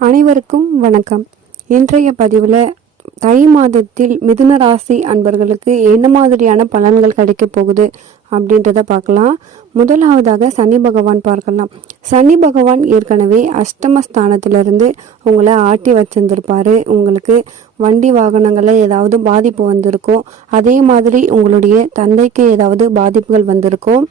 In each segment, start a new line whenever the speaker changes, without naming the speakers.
அனைவருக்கும் வணக்கம். இன்றைய பதிவில் தை மாதத்தில் மிதுன ராசி அன்பர்களுக்கு என்ன மாதிரியான பலன்கள் கிடைக்க போகுது அப்படின்றத பார்க்கலாம். முதலாவதாக சனி பகவான் பார்க்கலாம். சனி பகவான் ஏற்கனவே அஷ்டமஸ்தானத்திலிருந்து உங்களை ஆட்டி வச்சிருந்திருப்பாரு. உங்களுக்கு வண்டி வாகனங்களில் ஏதாவது பாதிப்பு வந்திருக்கும் அதே மாதிரி உங்களுடைய தந்தைக்கு ஏதாவது பாதிப்புகள் வந்திருக்கும்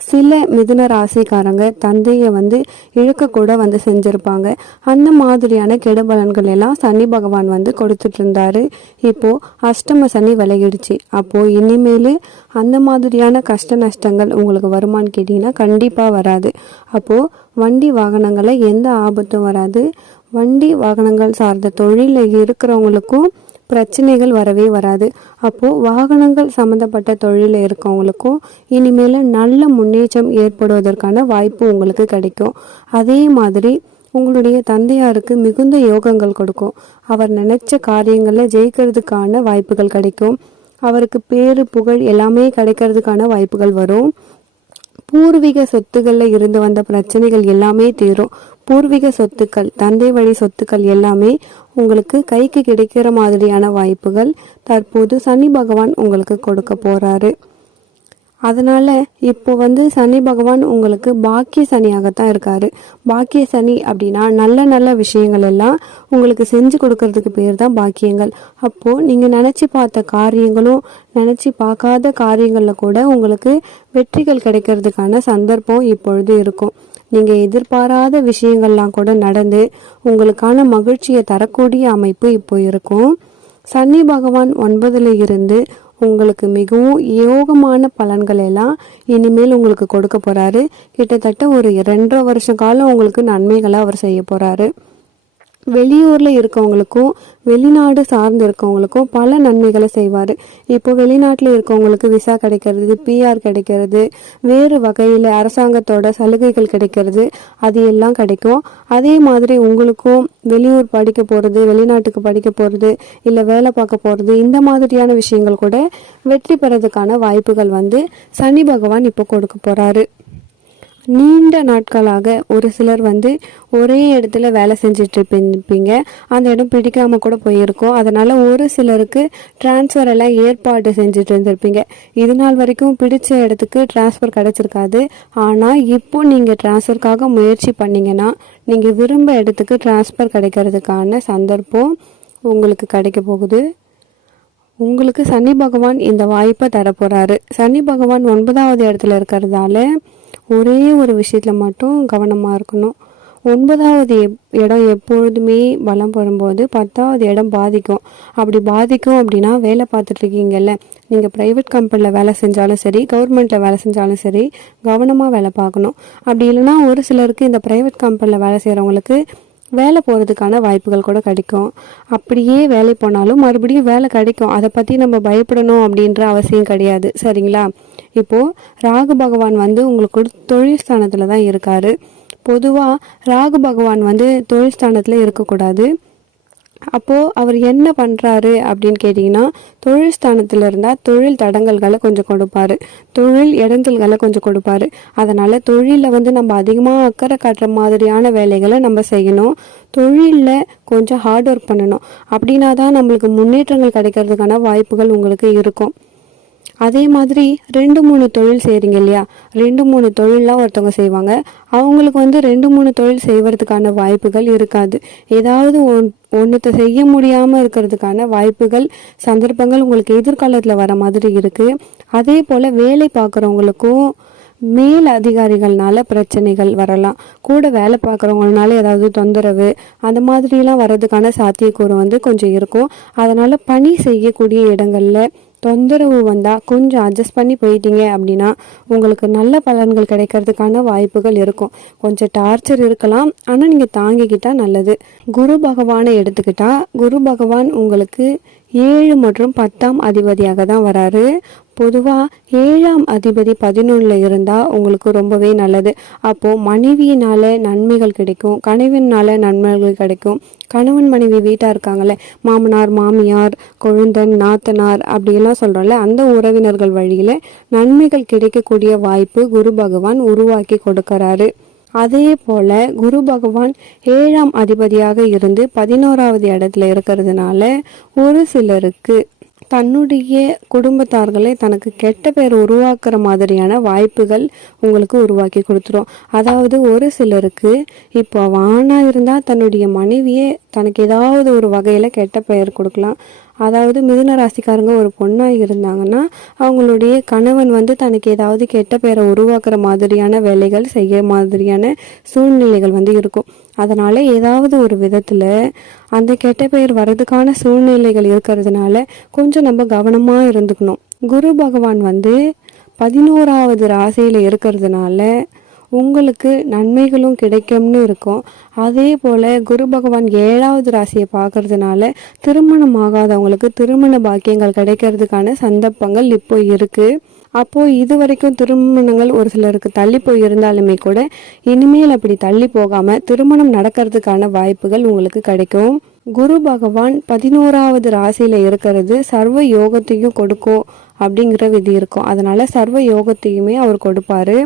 சில மிதுன ராசிக்காரங்க தந்தையை வந்து இழக்கக்கூட கூட வந்து செஞ்சுருப்பாங்க. அந்த மாதிரியான கெடுபலன்கள் எல்லாம் சனி பகவான் வந்து கொடுத்துட்டு இருந்தாரு இப்போ அஷ்டம சனி விலகிடுச்சு. அப்போ இனிமேல் அந்த மாதிரியான கஷ்ட நஷ்டங்கள் உங்களுக்கு வருமானு கேட்டிங்கன்னா கண்டிப்பாக வராது. அப்போ வண்டி வாகனங்களை எந்த ஆபத்தும் வராது. வண்டி வாகனங்கள் சார்ந்த தொழிலில் இருக்கிறவங்களுக்கும் பிரச்சனைகள் வரவே வராது. அப்போது வாகனங்கள் சம்மந்தப்பட்ட தொழிலில் இருக்கவங்களுக்கும் இனிமேல் நல்ல முன்னேற்றம் ஏற்படுவதற்கான வாய்ப்பு உங்களுக்கு கிடைக்கும். அதே மாதிரி உங்களுடைய தந்தையாருக்கு மிகுந்த யோகங்கள் கொடுக்கும். அவர் நினைச்ச காரியங்களில் ஜெயிக்கிறதுக்கான வாய்ப்புகள் கிடைக்கும். அவருக்கு பேரு புகழ் எல்லாமே கிடைக்கிறதுக்கான வாய்ப்புகள் வரும். பூர்வீக சொத்துக்களில் இருந்து வந்த பிரச்சனைகள் எல்லாமே தீரும். பூர்வீக சொத்துக்கள் தந்தை வழி சொத்துக்கள் எல்லாமே உங்களுக்கு கைக்கு கிடைக்கிற மாதிரியான வாய்ப்புகள் தற்போது சனி பகவான் உங்களுக்கு கொடுக்க போறாரு. அதனால இப்போ வந்து சனி பகவான் உங்களுக்கு பாக்கிய சனியாகத்தான் இருக்காரு. பாக்கிய சனி அப்படின்னா நல்ல நல்ல விஷயங்கள் எல்லாம் உங்களுக்கு செஞ்சு கொடுக்கறதுக்கு பேர் தான் பாக்கியங்கள். அப்போ நீங்க நினைச்சு பார்த்த காரியங்களும் நினைச்சு பார்க்காத காரியங்களில் கூட உங்களுக்கு வெற்றிகள் கிடைக்கிறதுக்கான சந்தர்ப்பம் இப்பொழுது இருக்கும். நீங்கள் எதிர்பாராத விஷயங்கள்லாம் கூட நடந்து உங்களுக்கான மகிழ்ச்சியை தரக்கூடிய அமைப்பு இப்போ இருக்கும். சனி பகவான் ஒன்பதுல இருந்து உங்களுக்கு மிகவும் யோகமான பலன்கள் எல்லாம் இனிமேல் உங்களுக்கு கொடுக்க போறாரு. கிட்டத்தட்ட ஒரு ரெண்டரை வருஷ காலம் உங்களுக்கு நன்மைகளை அவர் செய்ய போறாரு. வெளியூரில் இருக்கவங்களுக்கும் வெளிநாடு சார்ந்து இருக்கவங்களுக்கும் பல நன்மைகளை செய்வார். இப்போ வெளிநாட்டில் இருக்கவங்களுக்கு விசா கிடைக்கிறது பிஆர் கிடைக்கிறது வேறு வகையில் அரசாங்கத்தோட சலுகைகள் கிடைக்கிறது அது எல்லாம் கிடைக்கும். அதே மாதிரி உங்களுக்கும் வெளியூர் படிக்க போகிறது வெளிநாட்டுக்கு படிக்க போகிறது இல்லை வேலை பார்க்க போகிறது இந்த மாதிரியான விஷயங்கள் கூட வெற்றி பெறதுக்கான வாய்ப்புகள் வந்து சனி பகவான் இப்போ கொடுக்க போகிறாரு நீண்ட நாட்களாக ஒரு சிலர் வந்து ஒரே இடத்துல வேலை செஞ்சுட்டு இருப்பீங்க அந்த இடம் பிடிக்காம கூட போயிருக்கோம். அதனால ஒரு சிலருக்கு டிரான்ஸ்ஃபர் எல்லாம் ஏற்பாடு செஞ்சுட்டு இருந்திருப்பீங்க இது நாள் வரைக்கும் பிடிச்ச இடத்துக்கு டிரான்ஸ்ஃபர் கிடைச்சிருக்காது. ஆனால் இப்போ நீங்கள் டிரான்ஸ்ஃபருக்காக முயற்சி பண்ணிங்கன்னா நீங்கள் விரும்ப இடத்துக்கு டிரான்ஸ்ஃபர் கிடைக்கிறதுக்கான சந்தர்ப்பம் உங்களுக்கு கிடைக்க போகுது. உங்களுக்கு சனி பகவான் இந்த வாய்ப்பை தரப்போகிறாரு சனி பகவான் ஒன்பதாவது இடத்துல இருக்கிறதால ஒரே ஒரு விஷயத்தில் மட்டும் கவனமாக இருக்கணும். ஒன்பதாவது எப் இடம் எப்பொழுதுமே பலம் பெறும்போது பத்தாவது இடம் பாதிக்கும். அப்படி பாதிக்கும் அப்படின்னா வேலை பார்த்துட்ருக்கீங்கல்ல நீங்கள் ப்ரைவேட் கம்பெனியில் வேலை செஞ்சாலும் சரி கவர்மெண்ட்டில் வேலை செஞ்சாலும் சரி கவனமாக வேலை பார்க்கணும். அப்படி இல்லைன்னா ஒரு சிலருக்கு இந்த ப்ரைவேட் கம்பெனியில் வேலை செய்கிறவங்களுக்கு வேலை போகிறதுக்கான வாய்ப்புகள் கூட கிடைக்கும். அப்படியே வேலை போனாலும் மறுபடியும் வேலை கிடைக்கும். அதை பற்றி நம்ம பயப்படணும் அப்படின்ற அவசியம் கிடையாது. சரிங்களா? இப்போது ராகு பகவான் வந்து உங்களுக்கு தொழில் ஸ்தானத்தில் தான் இருக்கார். பொதுவாக ராகு பகவான் வந்து தொழில் ஸ்தானத்தில் இருக்கக்கூடாது. அப்போது அவர் என்ன பண்ணுறாரு அப்படின்னு கேட்டிங்கன்னா தொழில் ஸ்தானத்தில் இருந்தால் தொழில் தடங்கல்களை கொஞ்சம் கொடுப்பார். தொழில் இடைஞ்சல்களை கொஞ்சம் கொடுப்பாரு. அதனால் தொழிலில் வந்து நம்ம அதிகமாக அக்கறை காட்டுற மாதிரியான வேலைகளை நம்ம செய்யணும். தொழிலில் கொஞ்சம் ஹார்ட் ஒர்க் பண்ணணும். அப்படின்னா தான் நம்மளுக்கு முன்னேற்றங்கள் கிடைக்கிறதுக்கான வாய்ப்புகள் உங்களுக்கு இருக்கும். அதே மாதிரி ரெண்டு மூணு தொழில் செய்கிறீங்க இல்லையா? ரெண்டு மூணு தொழிலெலாம் ஒருத்தவங்க செய்வாங்க. அவங்களுக்கு வந்து ரெண்டு மூணு தொழில் செய்வதற்கான வாய்ப்புகள் இருக்காது. ஏதாவது ஒன் ஒன்றத்தை செய்ய முடியாமல் இருக்கிறதுக்கான வாய்ப்புகள் சந்தர்ப்பங்கள் உங்களுக்கு எதிர்காலத்தில் வர மாதிரி இருக்குது அதே போல் வேலை பார்க்குறவங்களுக்கும் மேல் அதிகாரிகள்னால பிரச்சனைகள் வரலாம். கூட வேலை பார்க்குறவங்களால ஏதாவது தொந்தரவு அந்த மாதிரிலாம் வர்றதுக்கான சாத்தியக்கூறு வந்து கொஞ்சம் இருக்கும். அதனால் பணி செய்யக்கூடிய இடங்களில் தொந்தரவு வந்தால் கொஞ்சம் அட்ஜஸ்ட் பண்ணி போயிட்டீங்க அப்படின்னா உங்களுக்கு நல்ல பலன்கள் கிடைக்கிறதுக்கான வாய்ப்புகள் இருக்கும். கொஞ்சம் டார்ச்சர் இருக்கலாம். ஆனால் நீங்கள் தாங்கிக்கிட்டால் நல்லது. குரு பகவானை எடுத்துக்கிட்டால் குரு பகவான் உங்களுக்கு ஏழு மற்றும் பத்தாம் அதிபதியாக தான் வராரு. பொதுவாக ஏழாம் அதிபதி பதினொன்றில் இருந்தால் உங்களுக்கு ரொம்பவே நல்லது. அப்போது மனைவியினால் நன்மைகள் கிடைக்கும் கணவனால் நன்மைகள் கிடைக்கும். கணவன் மனைவி வீட்டாக இருக்காங்கல்ல மாமனார் மாமியார் கொழுந்தன் நாத்தனார் அப்படியெல்லாம் சொல்கிறோம்ல அந்த உறவினர்கள் வழியில் நன்மைகள் கிடைக்கக்கூடிய வாய்ப்பு குரு பகவான் உருவாக்கி கொடுக்கறாரு. அதே போல குரு பகவான் ஏழாம் அதிபதியாக இருந்து பதினோராவது இடத்துல இருக்கிறதுனால ஒரு சிலருக்கு தன்னுடைய குடும்பத்தார்களை தனக்கு கெட்ட பேர் உருவாக்குற மாதிரியான வாய்ப்புகள் உங்களுக்கு உருவாக்கி கொடுத்துரும். அதாவது ஒரு சிலருக்கு இப்போ வானா இருந்தால் தன்னுடைய மனைவியே தனக்கு ஏதாவது ஒரு வகையில் கெட்ட பெயர் கொடுக்கலாம். அதாவது மிதுன ராசிக்காரங்க ஒரு பொண்ணாக இருந்தாங்கன்னா அவங்களுடைய கணவன் வந்து தனக்கு ஏதாவது கெட்ட பேரை உருவாக்குற மாதிரியான வேலைகள் செய்ய மாதிரியான சூழ்நிலைகள் வந்து இருக்கும். அதனால் ஏதாவது ஒரு விதத்தில் அந்த கெட்ட பெயர் வர்றதுக்கான சூழ்நிலைகள் இருக்கிறதுனால கொஞ்சம் நம்ம கவனமாக இருந்துக்கணும். குரு பகவான் வந்து பதினோராவது ராசியில் இருக்கிறதுனால உங்களுக்கு நன்மைகளும் கிடைக்கும்னு இருக்கும். அதே போல் குரு பகவான் ஏழாவது ராசியை பார்க்கறதுனால திருமணம் ஆகாதவங்களுக்கு திருமண பாக்கியங்கள் கிடைக்கிறதுக்கான சந்தர்ப்பங்கள் இப்போ இருக்குது அப்போது இது வரைக்கும் திருமணங்கள் ஒரு சிலருக்கு தள்ளி போய் இருந்தாலுமே கூட இனிமேல் அப்படி தள்ளி போகாமல் திருமணம் நடக்கிறதுக்கான வாய்ப்புகள் உங்களுக்கு கிடைக்கும். குரு பகவான் பதினோராவது ராசியில் இருக்கிறது சர்வ யோகத்தையும் கொடுக்கும் அப்படிங்கிற விதி இருக்கும். அதனால சர்வ யோகத்தையுமே அவர் கொடுப்பாரு.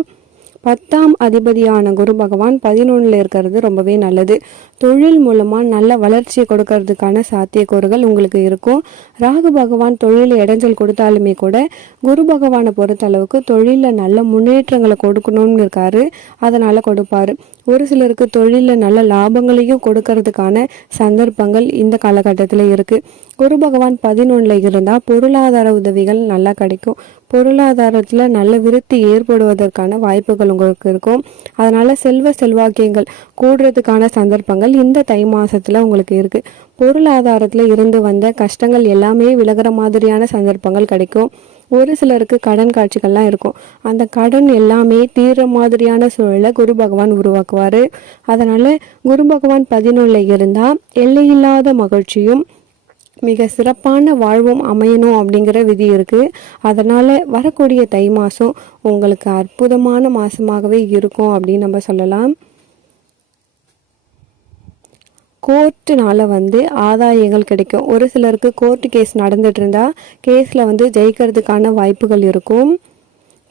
பத்தாம் அதிபதியான குரு பகவான் பதினொன்றில் இருக்கிறது ரொம்பவே நல்லது. தொழில் மூலமாக நல்ல வளர்ச்சியை கொடுக்கறதுக்கான சாத்தியக்கூறுகள் உங்களுக்கு இருக்கும். ராகு பகவான் தொழில் இடைஞ்சல் கொடுத்தாலுமே கூட குரு பகவானை பொறுத்த அளவுக்கு தொழிலில் நல்ல முன்னேற்றங்களை கொடுக்கணும்னு இருக்காரு. அதனால் கொடுப்பாரு. ஒரு சிலருக்கு தொழிலில் நல்ல லாபங்களையும் கொடுக்கறதுக்கான சந்தர்ப்பங்கள் இந்த காலகட்டத்தில் இருக்குது குரு பகவான் பதினொன்றில் இருந்தால் பொருளாதார உதவிகள் நல்லா கிடைக்கும். பொருளாதாரத்தில் நல்ல விருத்தி ஏற்படுவதற்கான வாய்ப்புகள் உங்களுக்கு இருக்கும். அதனால் செல்வ செல்வாக்கியங்கள் கூடுறதுக்கான சந்தர்ப்பங்கள் இந்த தை மாதத்தில் உங்களுக்கு இருக்குது பொருளாதாரத்தில் இருந்து வந்த கஷ்டங்கள் எல்லாமே விலகிற மாதிரியான சந்தர்ப்பங்கள் கிடைக்கும். ஒரு சிலருக்கு கடன் காட்சிகள்லாம் இருக்கும். அந்த கடன் எல்லாமே தீர்ற மாதிரியான சூழலை குரு பகவான் உருவாக்குவார். அதனால் குரு பகவான் பதினொன்றில் இருந்தால் எல்லையில்லாத மகிழ்ச்சியும் மிக சிறப்பான வாழ்வும் அமையணும் அப்படிங்கிற விதி இருக்குது அதனால் வரக்கூடிய தை மாதம் உங்களுக்கு அற்புதமான மாதமாகவே இருக்கும் அப்படின்னு நம்ம சொல்லலாம். கோர்ட்டுனால வந்து ஆதாயங்கள் கிடைக்கும். ஒரு சிலருக்கு கோர்ட்டு கேஸ் நடந்துட்டு இருந்தால் கேஸில் வந்து ஜெயிக்கிறதுக்கான வாய்ப்புகள் இருக்கும்.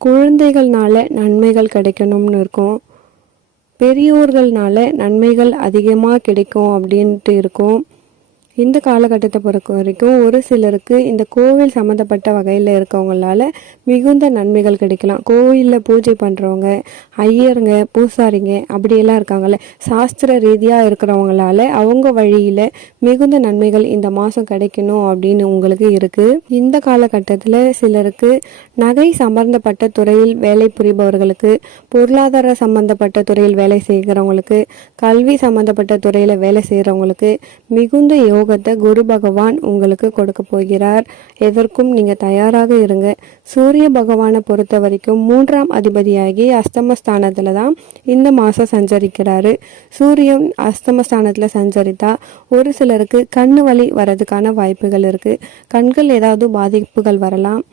குழந்தைகள்னால நன்மைகள் கிடைக்கணும்னு இருக்கும். பெரியோர்கள்னால நன்மைகள் அதிகமாக கிடைக்கும் அப்படின்ட்டு இருக்கும். இந்த காலகட்டத்தை பொறுத்த வரைக்கும் ஒரு சிலருக்கு இந்த கோவில் சம்மந்தப்பட்ட வகையில் இருக்கவங்களால மிகுந்த நன்மைகள் கிடைக்கலாம். கோவிலில் பூஜை பண்ணுறவங்க ஐயருங்க பூசாரிங்க அப்படியெல்லாம் இருக்காங்கல்ல. சாஸ்திர ரீதியாக இருக்கிறவங்களால அவங்க வழியில் மிகுந்த நன்மைகள் இந்த மாதம் கிடைக்கணும் அப்படின்னு உங்களுக்கு இருக்குது இந்த காலகட்டத்தில் சிலருக்கு நகை சம்பந்தப்பட்ட துறையில் வேலை புரிபவர்களுக்கு பொருளாதார சம்பந்தப்பட்ட துறையில் வேலை செய்கிறவங்களுக்கு கல்வி சம்பந்தப்பட்ட துறையில் வேலை செய்கிறவங்களுக்கு மிகுந்த யோக யோகத்தை குரு பகவான் உங்களுக்கு கொடுக்க போகிறார். எதற்கும் நீங்க தயாராக இருங்க. சூரிய பகவானை பொறுத்த வரைக்கும் மூன்றாம் அதிபதியாகி அஸ்தமஸ்தானத்துல தான் இந்த மாசம் சஞ்சரிக்கிறாரு. சூரியன் அஸ்தமஸ்தானத்துல சஞ்சரித்தா ஒரு சிலருக்கு கண்ணு வலி வர்றதுக்கான வாய்ப்புகள் இருக்கு. கண்கள் ஏதாவது பாதிப்புகள் வரலாம்.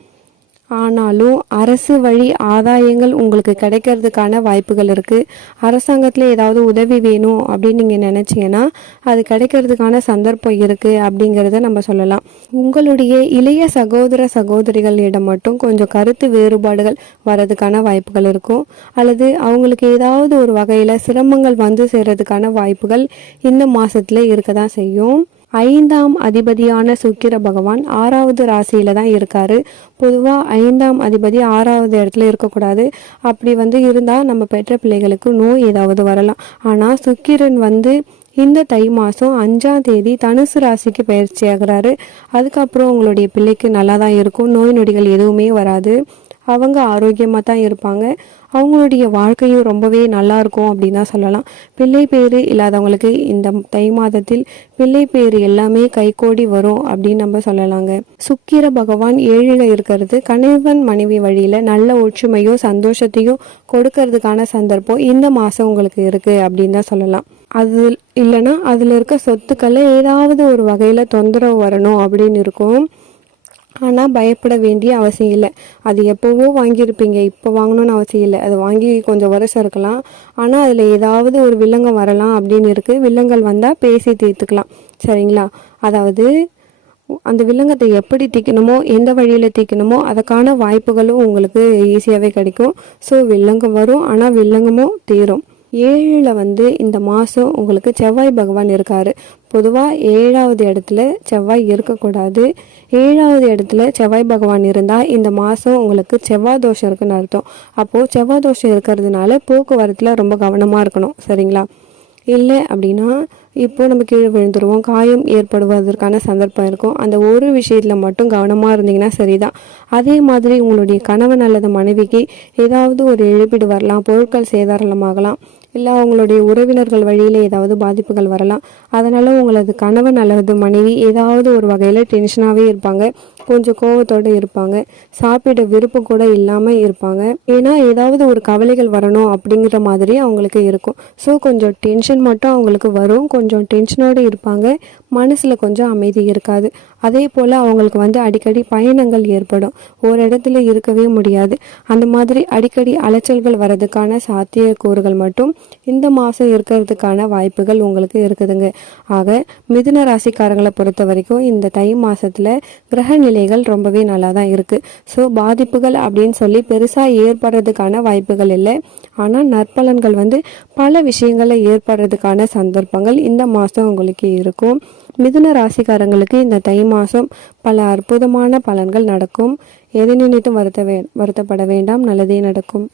ஆனாலும் அரசு வழி ஆதாயங்கள் உங்களுக்கு கிடைக்கிறதுக்கான வாய்ப்புகள் இருக்குது அரசாங்கத்தில் ஏதாவது உதவி வேணும் அப்படின்னு நீங்கள் நினச்சிங்கன்னா அது கிடைக்கிறதுக்கான சந்தர்ப்பம் இருக்குது அப்படிங்கிறத நம்ம சொல்லலாம். உங்களுடைய இளைய சகோதர சகோதரிகளிடம் மட்டும் கொஞ்சம் கருத்து வேறுபாடுகள் வர்றதுக்கான வாய்ப்புகள் இருக்கும். அல்லது அவங்களுக்கு ஏதாவது ஒரு வகையில் சிரமங்கள் வந்து சேர்றதுக்கான வாய்ப்புகள் இந்த மாதத்தில் இருக்க தான் செய்யும். ஐந்தாம் அதிபதியான சுக்கிர பகவான் ஆறாவது ராசியில தான் இருக்காரு. பொதுவாக ஐந்தாம் அதிபதி ஆறாவது இடத்துல இருக்கக்கூடாது. அப்படி வந்து இருந்தால் நம்ம பெற்ற பிள்ளைகளுக்கு நோய் ஏதாவது வரலாம். ஆனால் சுக்கிரன் வந்து இந்த தை மாதம் அஞ்சாம் தேதி தனுசு ராசிக்கு பயிற்சி ஆகிறாரு அதுக்கப்புறம் உங்களுடைய பிள்ளைக்கு நல்லா தான் இருக்கும். நோய் நொடிகள் எதுவுமே வராது. அவங்க ஆரோக்கியமாக தான் இருப்பாங்க. அவங்களுடைய வாழ்க்கையும் ரொம்பவே நல்லா இருக்கும் அப்படின்னு தான் சொல்லலாம். பிள்ளை பேர் இல்லாதவங்களுக்கு இந்த தை மாதத்தில் பிள்ளை பேர் எல்லாமே கைகோடி வரும் அப்படின்னு நம்ம சொல்லலாங்க. சுக்கிர பகவான் ஏழில் இருக்கிறது. கணவன் மனைவி வழியில் நல்ல ஒற்றுமையோ சந்தோஷத்தையோ கொடுக்கறதுக்கான சந்தர்ப்பம் இந்த மாதம் உங்களுக்கு இருக்குது அப்படின்னு தான் சொல்லலாம். அது இல்லைன்னா அதில் இருக்க சொத்துக்களை ஏதாவது ஒரு வகையில் தொந்தரவு வரணும் அப்படின்னு இருக்கும். ஆனால் பயப்பட வேண்டிய அவசியம் இல்லை. அது எப்போவோ வாங்கியிருப்பீங்க இப்போ வாங்கணும்னு அவசியம் இல்லை. அது வாங்கி கொஞ்சம் வருஷம் இருக்கலாம். ஆனால் அதில் ஏதாவது ஒரு வில்லங்கம் வரலாம் அப்படின்னு இருக்குது வில்லங்கள் வந்தால் பேசி தீர்த்துக்கலாம். சரிங்களா? அதாவது அந்த வில்லங்கத்தை எப்படி தீக்கணுமோ எந்த வழியில் தீக்கணுமோ அதுக்கான வாய்ப்புகளும் உங்களுக்கு ஈஸியாகவே கிடைக்கும். ஸோ வில்லங்கம் வரும். ஆனால் வில்லங்கமும் தீரும். ஏழில் வந்து இந்த மாதம் உங்களுக்கு செவ்வாய் பகவான் இருக்கார். பொதுவாக ஏழாவது இடத்துல செவ்வாய் இருக்கக்கூடாது. ஏழாவது இடத்துல செவ்வாய் பகவான் இருந்தால் இந்த மாதம் உங்களுக்கு செவ்வாய் தோஷம் இருக்குன்னு அர்த்தம். அப்போது செவ்வாய் தோஷம் இருக்கிறதுனால போக்குவரத்தில் ரொம்ப கவனமாக இருக்கணும். சரிங்களா? இல்லை அப்படின்னா இப்போது நம்ம கீழே விழுந்துருவோம். காயம் ஏற்படுவதற்கான சந்தர்ப்பம் இருக்கும். அந்த ஒரு விஷயத்தில் மட்டும் கவனமாக இருந்தீங்கன்னா சரிதான். அதே மாதிரி உங்களுடைய கணவன் அல்லது மனைவிக்கு ஏதாவது ஒரு இழப்பீடு வரலாம் பொருட்கள் சேதாரமாகலாம் இல்லை அவங்களுடைய உறவினர்கள் வழியில் ஏதாவது பாதிப்புகள் வரலாம். அதனால் உங்களது கணவன் அல்லது மனைவி ஏதாவது ஒரு வகையில் டென்ஷனாகவே இருப்பாங்க. கொஞ்சம் கோவத்தோடு இருப்பாங்க. சாப்பிட விருப்பம் கூட இல்லாமல் இருப்பாங்க. ஏன்னா ஏதாவது ஒரு கவலைகள் வரணும் அப்படிங்கிற மாதிரி அவங்களுக்கு இருக்கும். ஸோ கொஞ்சம் டென்ஷன் மட்டும் அவங்களுக்கு வரும். கொஞ்சம் டென்ஷனோடு இருப்பாங்க. மனசில் கொஞ்சம் அமைதி இருக்காது. அதே போல் அவங்களுக்கு வந்து அடிக்கடி பயணங்கள் ஏற்படும். ஒரு இடத்துல இருக்கவே முடியாது. அந்த மாதிரி அடிக்கடி அலைச்சல்கள் வர்றதுக்கான சாத்தியக்கூறுகள் மட்டும் இந்த மாதம் இருக்கிறதுக்கான வாய்ப்புகள் உங்களுக்கு இருக்குதுங்க. ஆக மிதுன ராசிக்காரங்களை பொறுத்த வரைக்கும் இந்த தை மாதத்தில் கிரக சூழ்நிலைகள் ரொம்பவே நல்லா தான் இருக்குது ஸோ பாதிப்புகள் அப்படின்னு சொல்லி பெருசாக ஏற்படுறதுக்கான வாய்ப்புகள் இல்லை. ஆனால் நற்பலன்கள் வந்து பல விஷயங்களில் ஏற்படுறதுக்கான சந்தர்ப்பங்கள் இந்த மாதம் உங்களுக்கு இருக்கும். மிதுன ராசிக்காரங்களுக்கு இந்த தை மாதம் பல அற்புதமான பலன்கள் நடக்கும். எதை நினைத்தும் வருத்த வே வருத்தப்பட வேண்டாம். நல்லதே நடக்கும்.